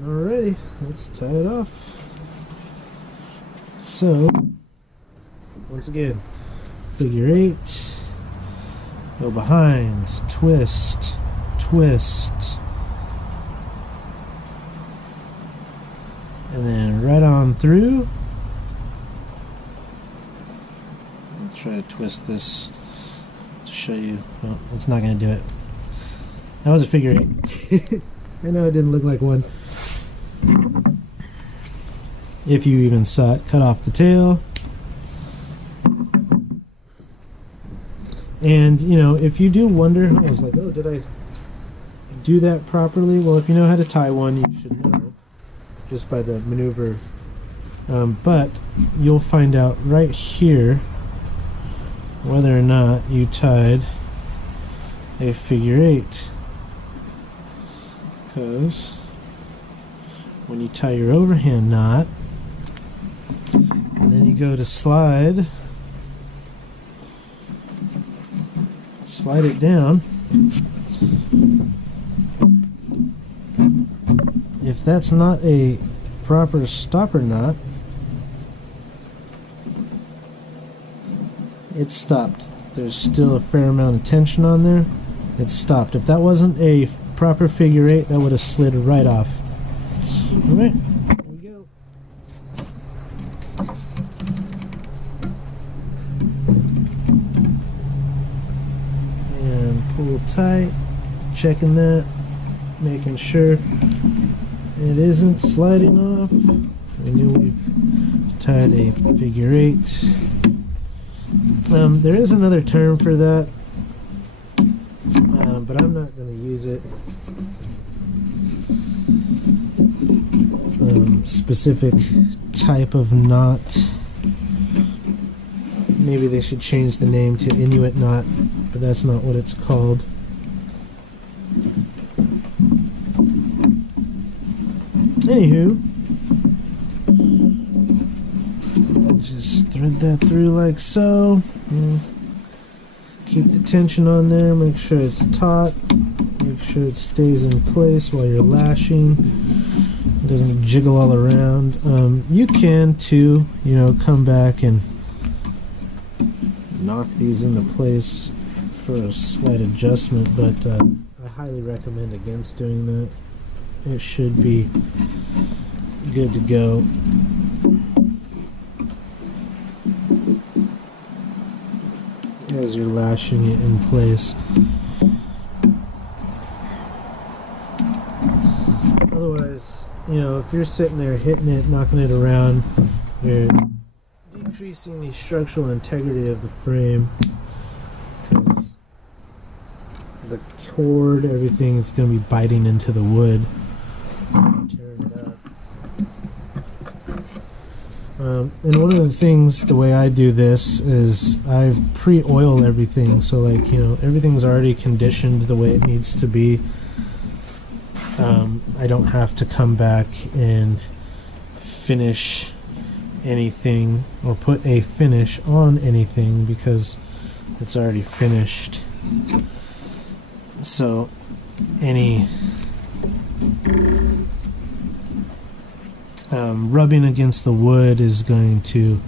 Alrighty, let's tie it off. So, once again, figure 8, go behind, twist, twist, and then right on through. I'll try to twist this to show you. Well, it's not going to do it. That was a figure 8. I know it didn't look like one. If you even saw it, cut off the tail. And, you know, if you do wonder, I was like, oh, did I do that properly? Well, if you know how to tie one, you should know, just by the maneuver. But you'll find out right here whether or not you tied a figure 8. Because when you tie your overhand knot, and then you go to slide it down, if that's not a proper stopper knot, it's stopped. There's still a fair amount of tension on there. It's stopped. If that wasn't a proper figure 8, that would have slid right off. Alright, here we go. And pull tight, checking that, making sure it isn't sliding off. We knew we've tied a figure 8. There is another term for that, but I'm not going to use it. Specific type of knot. Maybe they should change the name to Inuit knot, but that's not what it's called. Anywho, just thread that through like so. Keep the tension on there, make sure it's taut, make sure it stays in place while you're lashing. It doesn't jiggle all around. You can too, you know, come back and knock these into place for a slight adjustment, but I highly recommend against doing that. It should be good to go. As you're lashing it in place. Otherwise, you know, if you're sitting there hitting it, knocking it around, you're decreasing the structural integrity of the frame, because the cord, everything is going to be biting into the wood, tearing it up. And one of the things, the way I do this is I pre-oil everything, so like, you know, everything's already conditioned the way it needs to be. I don't have to come back and finish anything or put a finish on anything because it's already finished. So any rubbing against the wood is going to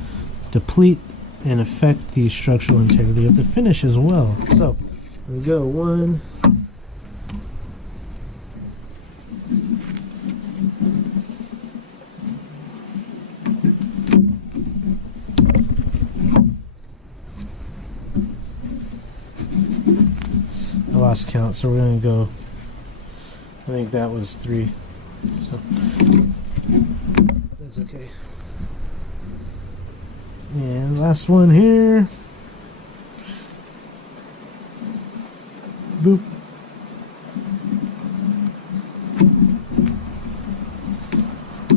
deplete and affect the structural integrity of the finish as well. So here we go. 1, I lost count, so we're going to go, I think that was 3, so that's okay. And last one here. Boop.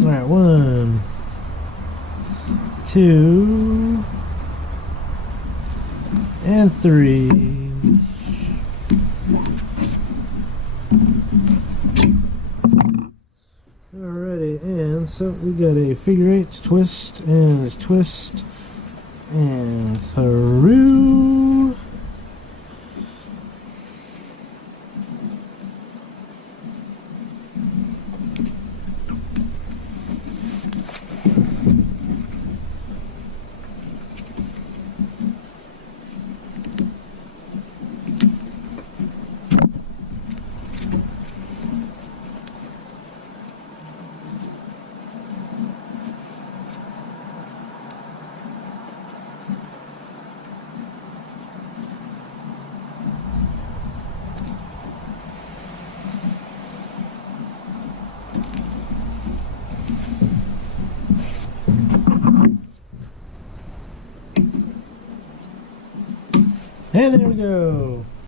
Alright, 1, 2, and 3. Alrighty, and so we got a figure 8 twist and twist and through. And there we go.